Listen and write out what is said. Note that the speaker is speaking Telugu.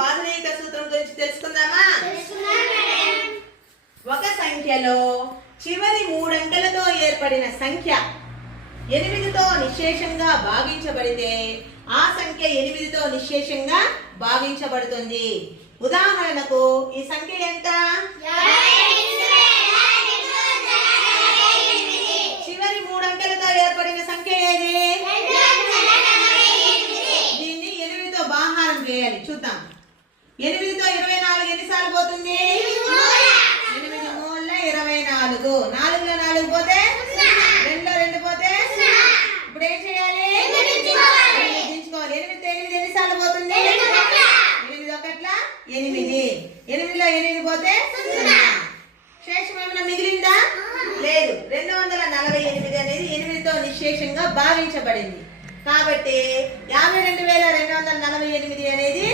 బాధనీయక సూత్రం గురించి తెలుసుకుందామా? ఒక సంఖ్యలో చివరి 3 అంకెలతో ఏర్పడిన సంఖ్య 8తో నిశ్శేషంగా భాగించబడితే ఆ సంఖ్య 8తో నిశ్శేషంగా భాగించబడుతుంది. ఉదాహరణకు ఈ సంఖ్య ఎంత? చివరి 3 అంకెలతో ఏర్పడిన సంఖ్య ఏది? దీన్ని 8తో భాగారం చేయాలి. చూద్దాం. 8తో 24 ఎన్నిసార్లు పోతుంది? 8 మూల 24. 4లో 4 పోతే 2లో 2 పోతే ఇప్పుడు ఏం చేయాలి? దించుకోవాలి. 8తో 8 ఎన్నిసార్లు పోతుంది? 8 ఒకట్ల 8. 8లో 8 పోతే 0. శేషం ఏమైనా మిగిలిందా? లేదు. 248 అనేది 8తో నిశ్శేషంగా భావించబడింది. కాబట్టి 52,248 అనేది